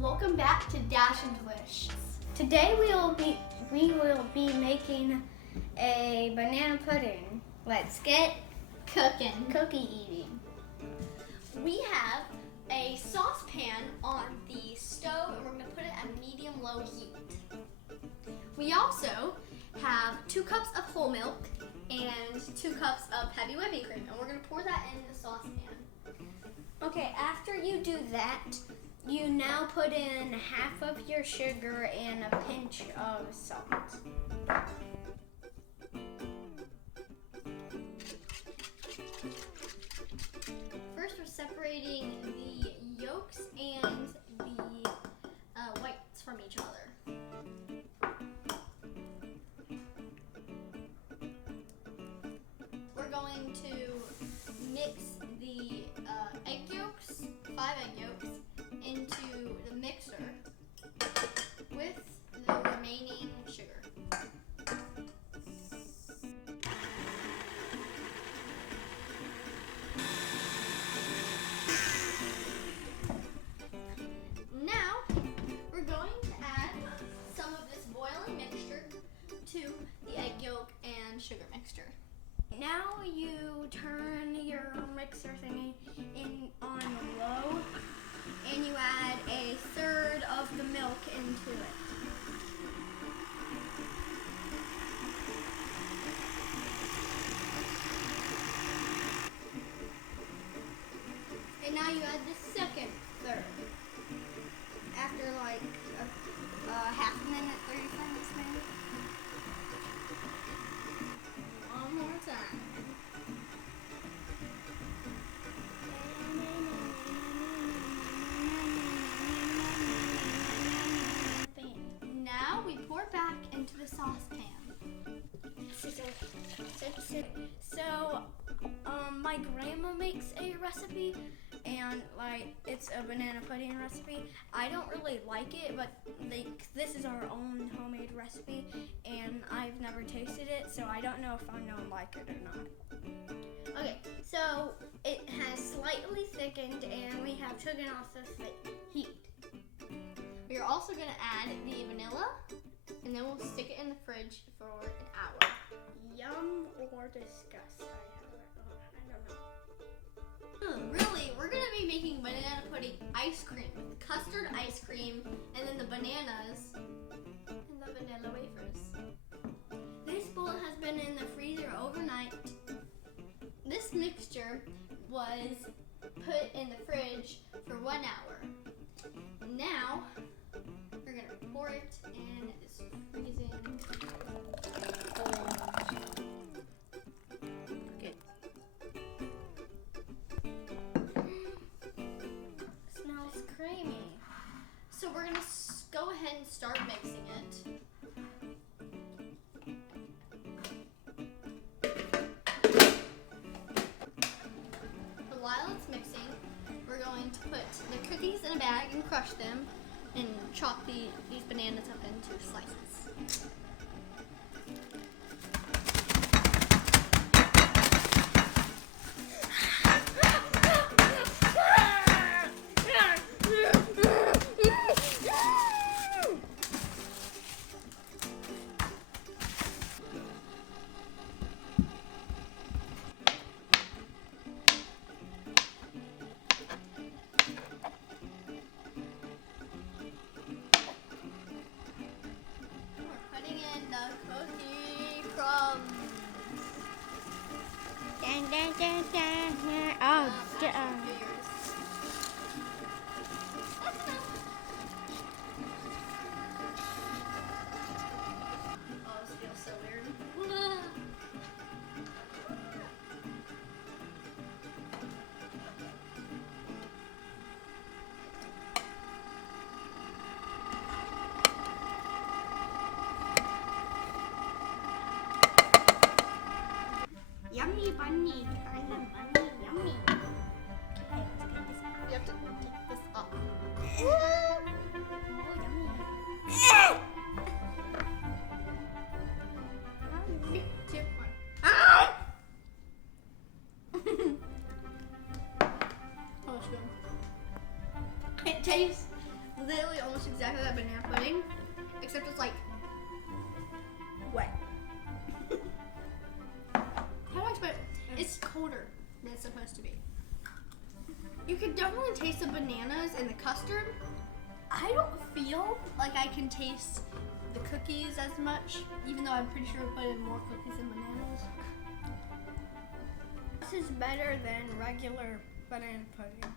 Welcome back to Dash and Delish. Today we will be making a banana pudding. Let's get Cooking. cookie eating. We have a saucepan on the stove and we're going to put it at medium-low heat. We also have 2 cups of whole milk and 2 cups of heavy whipping cream, and we're going to pour that in the saucepan. Okay, after you do that, you now put in half of your sugar and a pinch of salt. First, we're separating the yolks and the whites from each other. We're going to mix the egg yolks, 5 egg yolks, into the mixer with the remaining sugar. Now, we're going to add some of this boiling mixture to the egg yolk and sugar mixture. Now you turn your mixer thingy on low, and you add a third of the milk into it. And now you add the second third. After like half a minute, 30 seconds maybe. One more time. Now we pour back into the saucepan. So, my grandma makes a recipe, and like it's a banana pudding recipe. I don't really like it, but this is our own homemade recipe, and I've never tasted it, so I don't know if I'm gonna like it or not. Okay, so it has slightly thickened, and we have taken off the heat. We are also going to add the vanilla, and then we'll stick it in the fridge for an hour. Yum or disgust? I don't know. Really, we're going to be making banana pudding ice cream with custard ice cream, and then the bananas and the vanilla wafers. This bowl has been in the freezer overnight. This mixture was put in the fridge for 1 hour. Now, we're going to pour it in this freezing bowl. Okay. Smells creamy. So we're going to go ahead and start mixing it. But while it's mixing, we're going to put the cookies in a bag and crush them and chop these bananas up into slices. Cookie crumbs. Dun, dun, dun, dun. Oh, Yours. Oh, this feels so weird. Yummy bunny. Bunny, yummy. Okay, let's get this out. You have to take this off. Oh, yummy. Three, 2, 1. Oh, it's good. It tastes literally almost exactly like banana pudding, except it's like wet. How do I explain it? It's colder than it's supposed to be. You can definitely taste the bananas and the custard. I don't feel like I can taste the cookies as much, even though I'm pretty sure we put in more cookies than bananas. This is better than regular banana pudding.